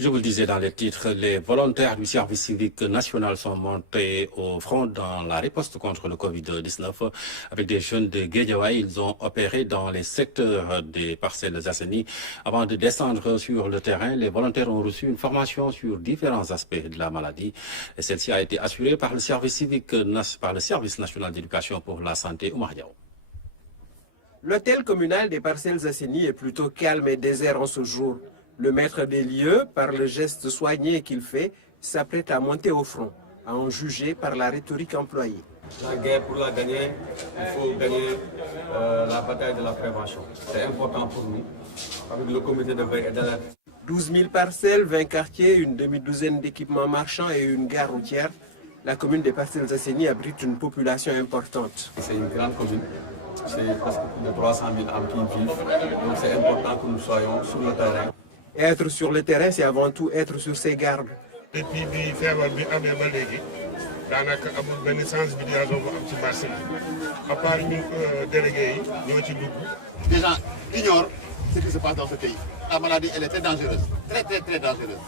Je vous le disais dans les titres, les volontaires du service civique national sont montés au front dans la riposte contre le Covid-19. Avec des jeunes de Guédiawaye, ils ont opéré dans les secteurs des Parcelles Assainies. Avant de descendre sur le terrain, les volontaires ont reçu une formation sur différents aspects de la maladie. Et celle-ci a été assurée par le service civique, par le service national d'éducation pour la santé, Oumar Diaw. L'hôtel communal des Parcelles Assainies est plutôt calme et désert en ce jour. Le maître des lieux, par le geste soigné qu'il fait, s'apprête à monter au front, à en juger par la rhétorique employée. La guerre, pour la gagner, il faut gagner la bataille de la prévention. C'est important pour nous, avec le comité de veille et d'alerte. 12 000 parcelles, 20 quartiers, une demi-douzaine d'équipements marchands et une gare routière. La commune des Parcelles Assainies abrite une population importante. C'est une grande commune, c'est presque plus de 300 000 âmes qui y vivent, donc c'est important que nous soyons sur le terrain. Être sur le terrain, c'est avant tout être sur ses gardes. Depuis bi feebar bi amee ba léegi daanaka amul benn sensibilisation bu am ci marché bi à part ñun délégués yi ñoo ci dugg. Les gens ignorent ce qui se passe dans ce pays. La maladie, elle est très dangereuse, très dangereuse.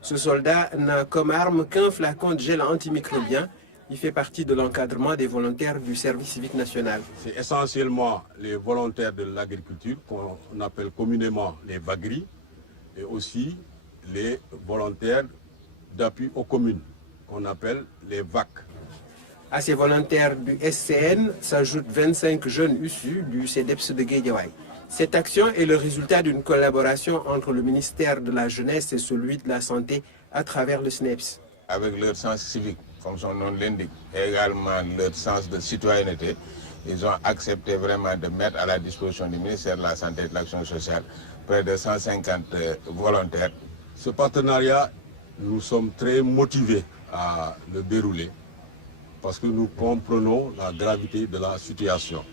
Ce soldat n'a comme arme qu'un flacon de gel antimicrobien. Il fait partie de l'encadrement des volontaires du service civique national. C'est essentiellement les volontaires de l'agriculture qu'on appelle communément les bagris et aussi les volontaires d'appui aux communes qu'on appelle les VAC. À ces volontaires du SCN s'ajoutent 25 jeunes issus du CEDEPS de Guédiawaye. Cette action est le résultat d'une collaboration entre le ministère de la Jeunesse et celui de la Santé à travers le SNEPS. Avec leur sens civique, comme son nom l'indique, et également leur sens de citoyenneté, ils ont accepté vraiment de mettre à la disposition du ministère de la Santé et de l'Action sociale près de 150 volontaires. Ce partenariat, nous sommes très motivés à le dérouler parce que nous comprenons la gravité de la situation.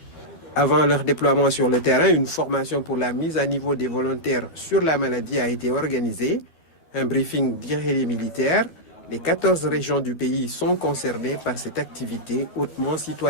Avant leur déploiement sur le terrain, une formation pour la mise à niveau des volontaires sur la maladie a été organisée. Un briefing dirigé les militaires. Les 14 régions du pays sont concernées par cette activité hautement citoyenne.